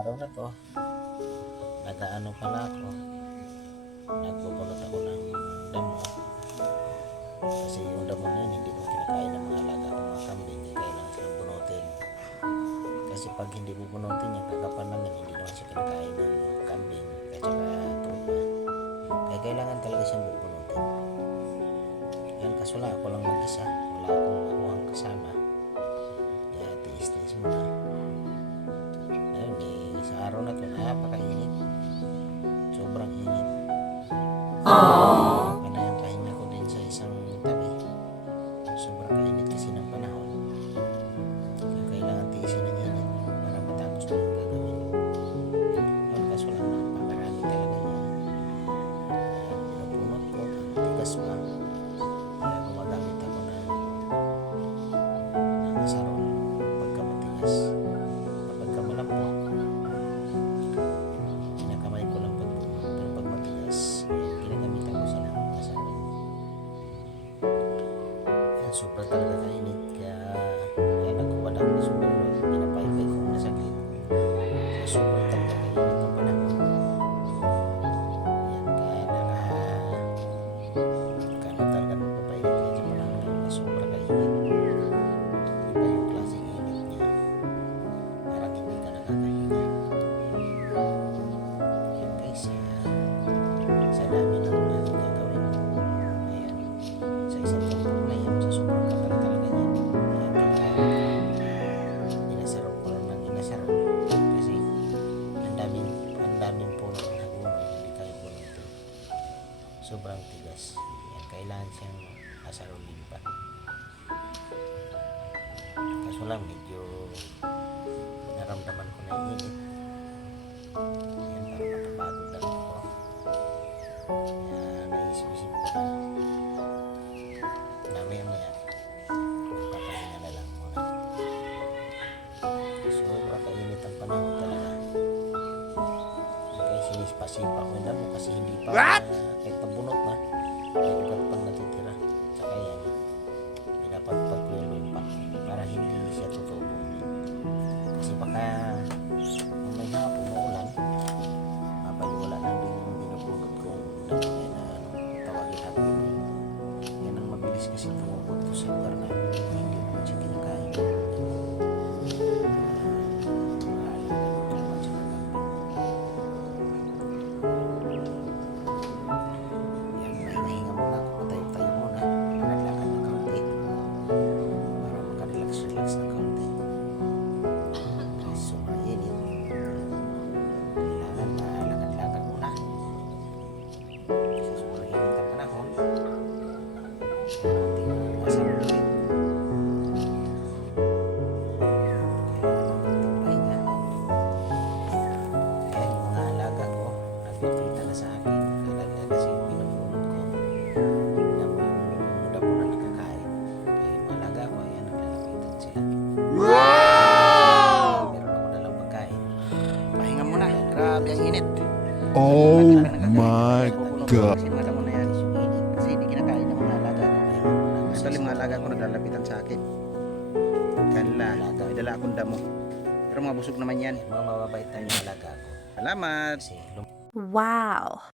araw na to, nag-aano pala ako, nagbubunot ako ng damo. Kasi yung damo na yun, hindi ko kinakain ng mga alaga kong mga kambing, hindi kailangan silang bunutin. Kasi pag hindi mo bunutin yung kakapan namin, hindi naman siya kinakain ng kambing at saka tupa. Kaya kailangan talaga siyang bubunutin. Yan, kaso lang ako lang mag-isa, wala akong akuhang kasama. Kaya tiis-tiis mo na. Ayun sa araw na to, napakainit. Sobrang init. Kaya yung pahinga ko din sa isang tabi. Sobrang kainit kasi ng panahon. Kaya kailangan tiisin ng init para matapos na yung gagawin. Ayun, kaso lang napakarami talaga niya. Pinupunot ko, ang tigas pa. Kaya gumagamit ako ng asarol pagka matigas. Kapag malambot, kinakamay ko lang pagpunot. Pero pag matigas, ginagamitan ko siya ng asarol. Yan, sobra talaga kainit. Kaya nagkuhan ako ng sombrero. Pinapaybay ko na sakit. Kaya sobra talaga kainit ng panahon. Yan, kaya talaga magpapainit yan sa panahon ngayon na sobra kainit. Iba yung klaseng init niya. Parang hindi ka nakakahinga. Yan guys, sa dami ng ating gagawin. Ayan, sa isang tumpok na yan, sa sobrang kapal talaga yan. Ayan, inasarap ko lang ng inasarap. Kasi ang daming puno ng haguno, hindi kayo punutin. Sobrang tigas. Yan, kailangan siyang asarulin pa. Kaso lang medyo naramdaman ko na init. Ayan, parang napapagod na rin ako. Kaya naisip-isip ko na maya magpapahinga na lang muna. Sobrang kainit ang panahon talaga. Kaya sinisipa-sipa ko yung damo kasi hindi pa kahit nabunot na may ugat pang natitira. Saka yan, pinapagpag ko yung lupa para hindi siya tutubo. Kasi baka may hapon maulan, mapaliwala lang din yung binubunot kong damo na tawagin natin. Yan ang mabilis kasi tumubot ko sa lugar na hindi naman siya kinakain. Yan, nahinga muna ako, tayo-tayo muna, lakad ng kaunti para makarelax-relax ng kaunti. Kasi sobrang init, kailangan lakad-lakad muna kasi sobrang init ang panahon. Ating asarol ulit. Kailangan ng konting pahinga. Kaya yung mga alaga ko, nagpipita na sa akin. Kailangan kasi pinabunod ko. Tignan mo yung damo na nakakain. Kaya yung mga alaga ko, ayan, naglalapitan sila. Meron ako dalang pagkain. Pahinga muna. Grabe ang init. Oh my God. Kasi mga damo na yan is yung init. Kasi hindi kinakain ng mga alaga ko. Pahinga muna. Actually, mga alaga ko naglalapitan sa akin. Kanila, may dala akong damo. Pero mga busog naman yan. Mga mababait tayo yung alaga ko. Salamat. Kasi Wow.